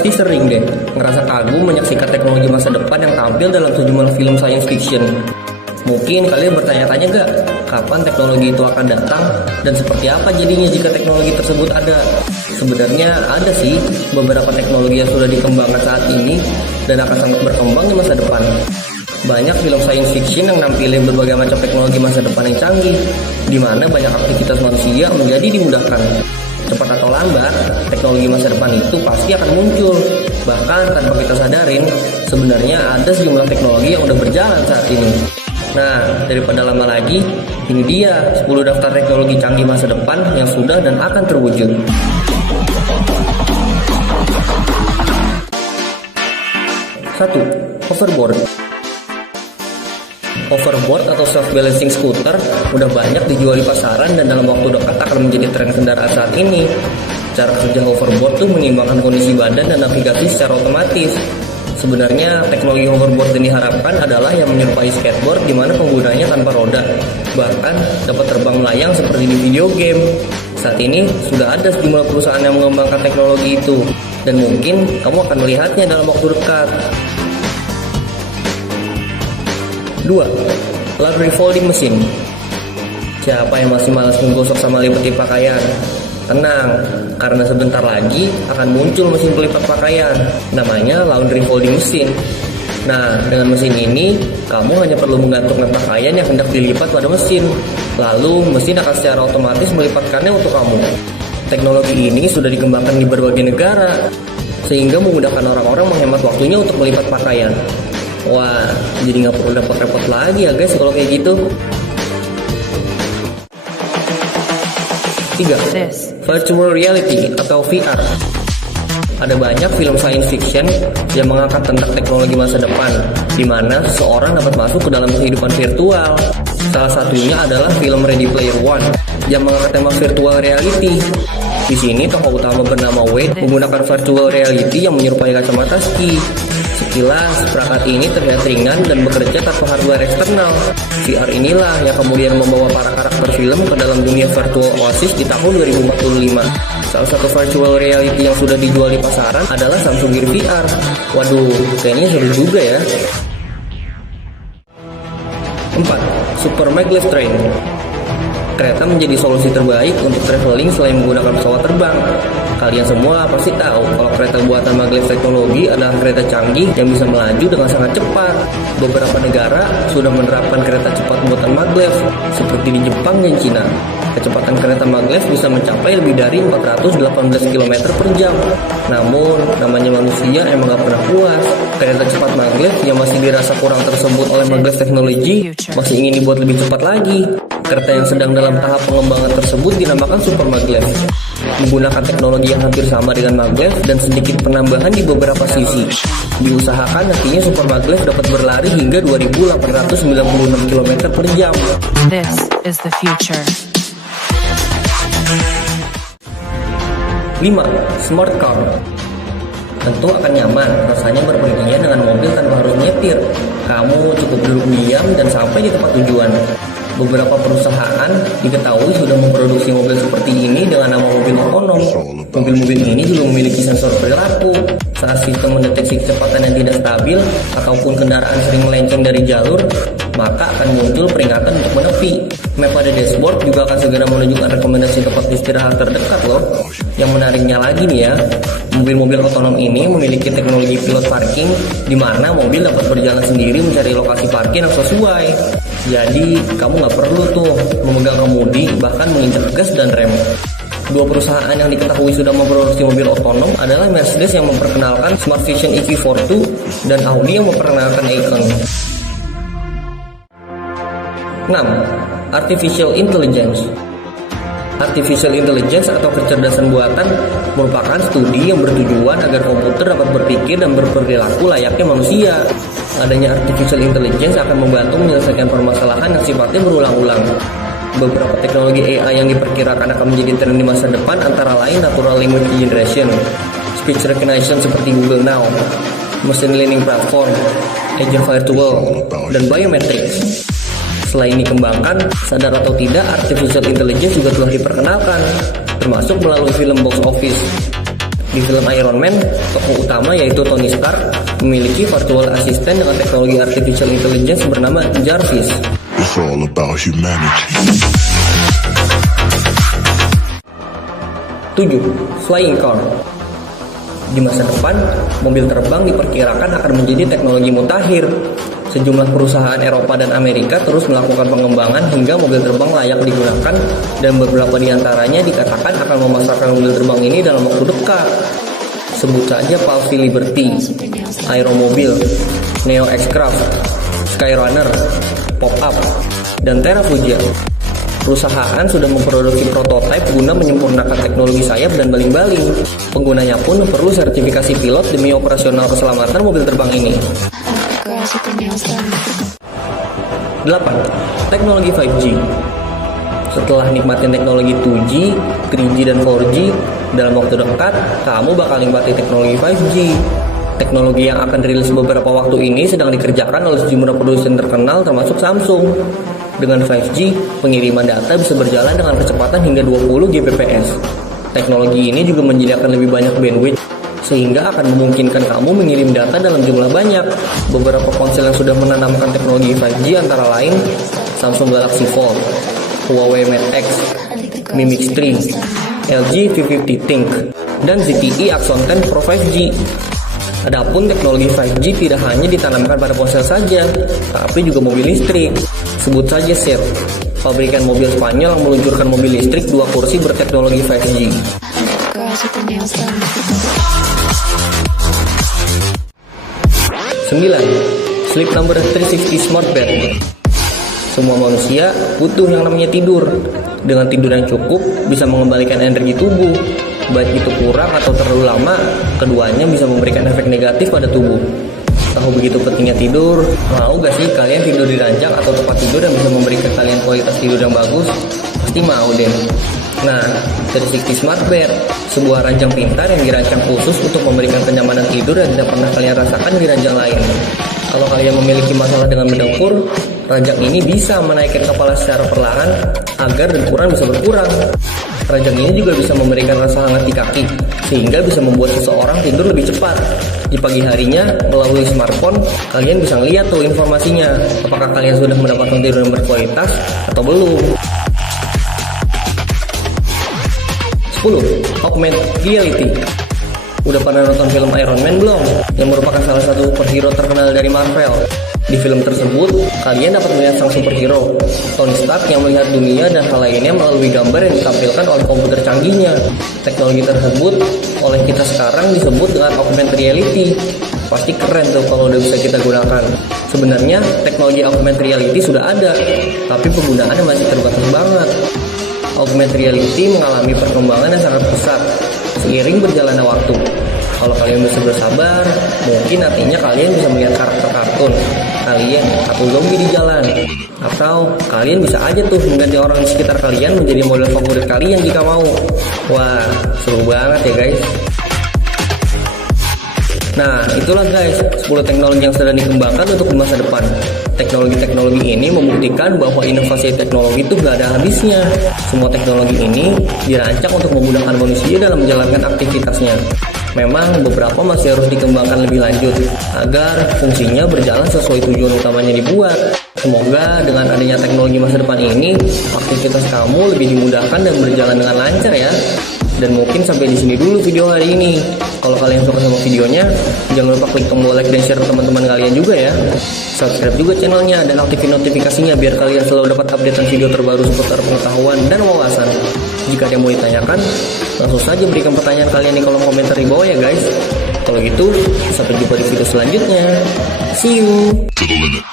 pasti sering deh ngerasa kagum menyaksikan teknologi masa depan yang tampil dalam sejumlah film science fiction. Mungkin kalian bertanya-tanya gak, kapan teknologi itu akan datang dan seperti apa jadinya jika teknologi tersebut ada? Sebenarnya ada sih beberapa teknologi yang sudah dikembangkan saat ini dan akan sangat berkembang di masa depan. Banyak film science fiction yang nampilin berbagai macam teknologi masa depan yang canggih, di mana banyak aktivitas manusia menjadi dimudahkan. Cepat atau lambat, teknologi masa depan itu pasti akan muncul. Bahkan tanpa kita sadarin, sebenarnya ada sejumlah teknologi yang udah berjalan saat ini. Nah, daripada lama lagi, ini dia 10 daftar teknologi canggih masa depan yang sudah dan akan terwujud. 1. Hoverboard. Hoverboard atau self-balancing scooter udah banyak dijual di pasaran dan dalam waktu dekat akan menjadi tren kendaraan saat ini. Cara kerja hoverboard tuh menyeimbangkan kondisi badan dan navigasi secara otomatis. Sebenarnya teknologi hoverboard yang diharapkan adalah yang menyerupai skateboard di mana penggunanya tanpa roda, bahkan dapat terbang melayang seperti di video game. Saat ini sudah ada sejumlah perusahaan yang mengembangkan teknologi itu, dan mungkin kamu akan melihatnya dalam waktu dekat. 2. Laundry folding machine. Siapa yang masih malas menggosok sama lipetin pakaian? Tenang, karena sebentar lagi akan muncul mesin pelipat pakaian, namanya laundry folding machine. Nah, dengan mesin ini, kamu hanya perlu menggantungkan pakaian yang hendak dilipat pada mesin. Lalu, mesin akan secara otomatis melipatkannya untuk kamu. Teknologi ini sudah dikembangkan di berbagai negara, sehingga memudahkan orang-orang menghemat waktunya untuk melipat pakaian. Wah, jadi nggak perlu repot-repot lagi ya guys kalau kayak gitu. 3. Virtual reality atau VR. Ada banyak film science fiction yang mengangkat tentang teknologi masa depan, di mana seseorang dapat masuk ke dalam kehidupan virtual. Salah satunya adalah film Ready Player One yang mengangkat tema virtual reality. Di sini tokoh utama bernama Wade menggunakan virtual reality yang menyerupai kacamata ski. Sekilas, perangkat ini terlihat ringan dan bekerja tanpa hardware eksternal. VR inilah yang kemudian membawa para karakter film ke dalam dunia virtual Oasis di tahun 2045. Salah satu virtual reality yang sudah dijual di pasaran adalah Samsung Gear VR. Waduh, kayaknya seru juga ya. 4. Super Maglev Train. Kereta menjadi solusi terbaik untuk traveling selain menggunakan pesawat terbang. Kalian semua pasti tahu kalau kereta buatan Maglev Teknologi adalah kereta canggih yang bisa melaju dengan sangat cepat. Beberapa negara sudah menerapkan kereta cepat buatan Maglev, seperti di Jepang dan Cina. Kecepatan kereta Maglev bisa mencapai lebih dari 418 km per jam. Namun, namanya manusia emang gak pernah puas. Kereta cepat Maglev yang masih dirasa kurang tersebut oleh Maglev Teknologi masih ingin dibuat lebih cepat lagi. Kereta yang sedang dalam tahap pengembangan tersebut dinamakan Super Maglev. Menggunakan teknologi yang hampir sama dengan Maglev dan sedikit penambahan di beberapa sisi. Diusahakan nantinya Super Maglev dapat berlari hingga 2.896 km per jam. This is the future. 5. Smart car. Tentu akan nyaman rasanya berpergian dengan mobil tanpa harus nyetir. Kamu cukup duduk diam dan sampai di tempat tujuan. Beberapa perusahaan diketahui sudah memproduksi mobil seperti ini dengan nama mobil otonom. Mobil-mobil ini juga memiliki sensor perilaku. Saat sistem mendeteksi kecepatan yang tidak stabil ataupun kendaraan sering melenceng dari jalur, maka akan muncul peringatan untuk menepi. Map pada dashboard juga akan segera menunjukkan rekomendasi tempat istirahat terdekat loh. Yang menariknya lagi nih ya, mobil-mobil otonom ini memiliki teknologi pilot parking di mana mobil dapat berjalan sendiri mencari lokasi parkir yang sesuai. Jadi kamu nggak perlu tuh memegang kemudi, bahkan menginjak gas dan rem. Dua perusahaan yang diketahui sudah memproduksi mobil otonom adalah Mercedes yang memperkenalkan Smart Vision EV42 dan Audi yang memperkenalkan Icon. 6. Artificial Intelligence. Artificial Intelligence atau kecerdasan buatan merupakan studi yang bertujuan agar komputer dapat berpikir dan berperilaku layaknya manusia. Adanya Artificial Intelligence akan membantu menyelesaikan permasalahan yang sifatnya berulang-ulang. Beberapa teknologi AI yang diperkirakan akan menjadi tren di masa depan antara lain Natural Language Generation, Speech Recognition seperti Google Now, Machine Learning Platform, Agent Virtual, dan Biometrics. Selain dikembangkan, sadar atau tidak, Artificial Intelligence juga telah diperkenalkan, termasuk melalui film box office. Di film Iron Man, tokoh utama yaitu Tony Stark memiliki virtual assistant dengan teknologi artificial intelligence bernama Jarvis. It's all about humanity. 7. Flying car. Di masa depan, mobil terbang diperkirakan akan menjadi teknologi mutakhir. Sejumlah perusahaan Eropa dan Amerika terus melakukan pengembangan hingga mobil terbang layak digunakan, dan beberapa di antaranya dikatakan akan memasarkan mobil terbang ini dalam waktu dekat. Sebut saja Palfy Liberty, Aeromobile, Neo X-Craft, Skyrunner, Pop-Up, dan Terrafugia. Perusahaan sudah memproduksi prototipe guna menyempurnakan teknologi sayap dan baling-baling. Penggunanya pun perlu sertifikasi pilot demi operasional keselamatan mobil terbang ini. 8. Teknologi 5G. Setelah nikmatin teknologi 2G, 3G, dan 4G, dalam waktu dekat, kamu bakal nikmati teknologi 5G. Teknologi yang akan dirilis beberapa waktu ini sedang dikerjakan oleh sejumlah produsen terkenal termasuk Samsung. Dengan 5G, pengiriman data bisa berjalan dengan kecepatan hingga 20 Gbps. Teknologi ini juga menyediakan lebih banyak bandwidth, sehingga akan memungkinkan kamu mengirim data dalam jumlah banyak. Beberapa ponsel yang sudah menanamkan teknologi 5G antara lain Samsung Galaxy Fold, Huawei Mate X, Mi Mix 3, LG V50 Think, dan ZTE Axon 10 Pro 5G. Adapun teknologi 5G tidak hanya ditanamkan pada ponsel saja, tapi juga mobil listrik. Sebut saja Seat, pabrikan mobil Spanyol yang meluncurkan mobil listrik 2 kursi berteknologi 5G. 9. Sleep Number 360 Smart Bed. Semua manusia butuh yang namanya tidur. Dengan tidur yang cukup, bisa mengembalikan energi tubuh. Baik itu kurang atau terlalu lama, keduanya bisa memberikan efek negatif pada tubuh. Tahu begitu pentingnya tidur? Mau gak sih kalian tidur di ranjang atau tempat tidur yang bisa memberikan kalian kualitas tidur yang bagus? Pasti mau deh. Nah, 360 Smart Bed, sebuah ranjang pintar yang dirancang khusus untuk memberikan kenyamanan tidur yang tidak pernah kalian rasakan di ranjang lain. Kalau kalian memiliki masalah dengan mendengkur, ranjang ini bisa menaikkan kepala secara perlahan agar dengkuran bisa berkurang. Ranjang ini juga bisa memberikan rasa hangat di kaki, sehingga bisa membuat seseorang tidur lebih cepat. Di pagi harinya, melalui smartphone, kalian bisa ngeliat tuh informasinya, apakah kalian sudah mendapatkan tidur yang berkualitas atau belum. 10. Augmented Reality. Udah pernah nonton film Iron Man belum? Yang merupakan salah satu superhero terkenal dari Marvel. Di film tersebut, kalian dapat melihat sang superhero, Tony Stark, yang melihat dunia dan hal lainnya melalui gambar yang ditampilkan oleh komputer canggihnya. Teknologi tersebut oleh kita sekarang disebut dengan augmented reality. Pasti keren tuh kalau udah bisa kita gunakan. Sebenarnya teknologi augmented reality sudah ada, tapi penggunaannya masih terbatas banget. Augmented reality mengalami perkembangan yang sangat pesat seiring berjalannya waktu. Kalau kalian bisa bersabar, mungkin nantinya kalian bisa melihat karakter kartun kalian atau zombie di jalan. Atau kalian bisa aja tuh mengganti orang di sekitar kalian menjadi model favorit kalian jika mau. Wah, seru banget ya guys. Nah, itulah guys 10 teknologi yang sedang dikembangkan untuk masa depan. Teknologi-teknologi ini membuktikan bahwa inovasi teknologi itu gak ada habisnya. Semua teknologi ini dirancang untuk memudahkan manusia dalam menjalankan aktivitasnya. Memang beberapa masih harus dikembangkan lebih lanjut agar fungsinya berjalan sesuai tujuan utamanya dibuat. Semoga dengan adanya teknologi masa depan ini, aktivitas kamu lebih dimudahkan dan berjalan dengan lancar ya. Dan mungkin sampai di sini dulu video hari ini. Kalau kalian suka sama videonya, jangan lupa klik tombol like dan share ke teman-teman kalian juga ya. Subscribe juga channelnya dan aktifin notifikasinya biar kalian selalu dapat updatean video terbaru seputar pengetahuan dan wawasan. Jika ada yang mau ditanyakan, langsung saja berikan pertanyaan kalian di kolom komentar di bawah ya guys. Kalau gitu, sampai jumpa di video selanjutnya. See you. To the limit.